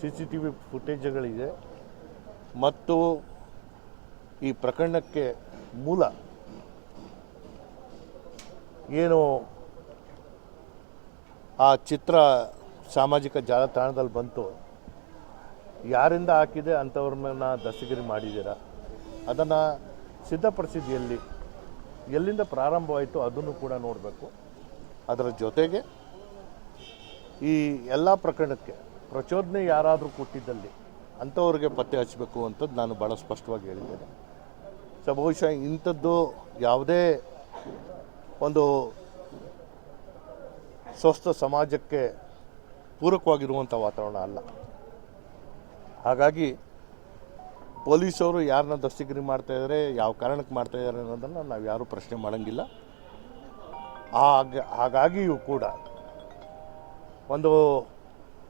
C C T V ಫುಟೇಜ್ಗಳಿದೆ ಮತ್ತು ಈ ಪ್ರಕರಣಕ್ಕೆ ಮೂಲ ಏನು ಆ ಚಿತ್ರ ಸಾಮಾಜಿಕ ಜಾಲತಾಣದಲ್ಲಿ ಬಂತು, ಯಾರಿಂದ ಹಾಕಿದೆ ಅಂಥವ್ರನ್ನ ದಸ್ತಗಿರಿ ಮಾಡಿದ್ದೀರಾ? ಅದನ್ನು ಸಿದ್ಧಪಡಿಸಿದ್ದು ಎಲ್ಲಿ ಎಲ್ಲಿಂದ ಪ್ರಾರಂಭವಾಯಿತು ಅದನ್ನು ಕೂಡ ನೋಡಬೇಕು. ಅದರ ಜೊತೆಗೆ ಈ ಎಲ್ಲ ಪ್ರಕರಣಕ್ಕೆ ಪ್ರಚೋದನೆ ಯಾರಾದರೂ ಕೊಟ್ಟಿದ್ದಲ್ಲಿ ಅಂಥವ್ರಿಗೆ ಪತ್ತೆ ಹಚ್ಚಬೇಕು ಅಂತದ್ದು ನಾನು ಭಾಳ ಸ್ಪಷ್ಟವಾಗಿ ಹೇಳಿದ್ದೇನೆ. ಸೊ ಬಹುಶಃ ಇಂಥದ್ದು ಯಾವುದೇ ಒಂದು ಸ್ವಸ್ಥ ಸಮಾಜಕ್ಕೆ ಪೂರಕವಾಗಿರುವಂಥ ವಾತಾವರಣ ಅಲ್ಲ. ಹಾಗಾಗಿ ಪೊಲೀಸವರು ಯಾರನ್ನ ದಸ್ತಿಗಿರಿ ಮಾಡ್ತಾ ಇದ್ದಾರೆ, ಯಾವ ಕಾರಣಕ್ಕೆ ಮಾಡ್ತಾ ಇದ್ದಾರೆ ಅನ್ನೋದನ್ನು ನಾವು ಯಾರೂ ಪ್ರಶ್ನೆ ಮಾಡೋಂಗಿಲ್ಲ. ಹಾಗೆ ಹಾಗಾಗಿಯೂ ಕೂಡ ಒಂದು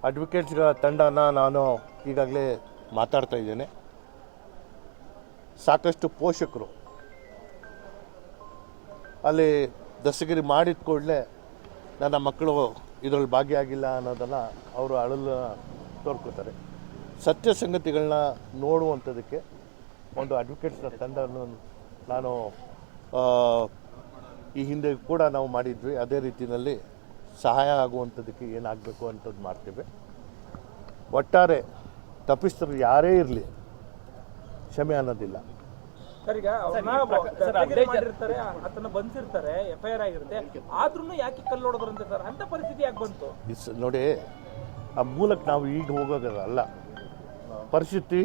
ಅಡ್ವೊಕೇಟ್ಸ್ಗಳ ತಂಡನ ನಾನು ಈಗಾಗಲೇ ಮಾತಾಡ್ತಾ ಇದ್ದೇನೆ. ಸಾಕಷ್ಟು ಪೋಷಕರು ಅಲ್ಲಿ ದಸಗಿರಿ ಮಾಡಿದ ಕೂಡಲೇ ನನ್ನ ಮಕ್ಕಳು ಇದರಲ್ಲಿ ಭಾಗಿಯಾಗಿಲ್ಲ ಅನ್ನೋದನ್ನು ಅವರು ಅಳಲು ತೋರ್ಕೋತಾರೆ. ಸತ್ಯ ಸಂಗತಿಗಳನ್ನ ನೋಡುವಂಥದಕ್ಕೆ ಒಂದು ಅಡ್ವೊಕೇಟ್ಸ್ನ ತಂಡವನ್ನು ನಾನು ಈ ಹಿಂದೆ ಕೂಡ ನಾವು ಮಾಡಿದ್ವಿ. ಅದೇ ರೀತಿಯಲ್ಲಿ ಸಹಾಯ ಆಗುವಂಥದ್ದಕ್ಕೆ ಏನಾಗಬೇಕು ಅಂಥದ್ದು ಮಾಡ್ತೇವೆ. ಒಟ್ಟಾರೆ ತಪ್ಪಿಸ್ತರು ಯಾರೇ ಇರಲಿ ಕ್ಷಮೆ ಅನ್ನೋದಿಲ್ಲ. ಸರ್ ಈಗ ಅವ್ರನ್ನ ದಸ್ತಗಿರಿ ಮಾಡಿರ್ತಾರೆ ಆತನ ಬಂದಿರ್ತಾರೆ ಎಫ್ ಐ ಆರ್ ಆಗಿರುತ್ತೆ. ಆದ್ರೂ ಯಾಕೆ ಕಲ್ಲು ಹೊಡೆದ್ರಂತೆ ಸರ್? ಅಂತ ಪರಿಸ್ಥಿತಿ ಯಾಕೆ ಬಂತು? ಇಸ್ ನೋಡಿ ಆ ಮೂಲಕ್ಕೆ ನಾವು ಈಗ ಹೋಗೋದಲ್ಲ. ಪರಿಸ್ಥಿತಿ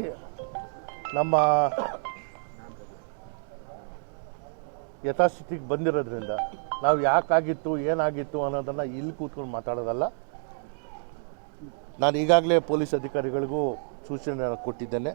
ನಮ್ಮ ಯಥಾಸ್ಥಿತಿಗೆ ಬಂದಿರೋದ್ರಿಂದ ನಾವು ಯಾಕಾಗಿತ್ತು, ಏನಾಗಿತ್ತು ಅನ್ನೋದನ್ನು ಇಲ್ಲಿ ಕೂತ್ಕೊಂಡು ಮಾತಾಡೋದಲ್ಲ. ನಾನು ಈಗಾಗಲೇ ಪೊಲೀಸ್ ಅಧಿಕಾರಿಗಳಿಗೂ ಸೂಚನೆ ಕೊಟ್ಟಿದ್ದೇನೆ.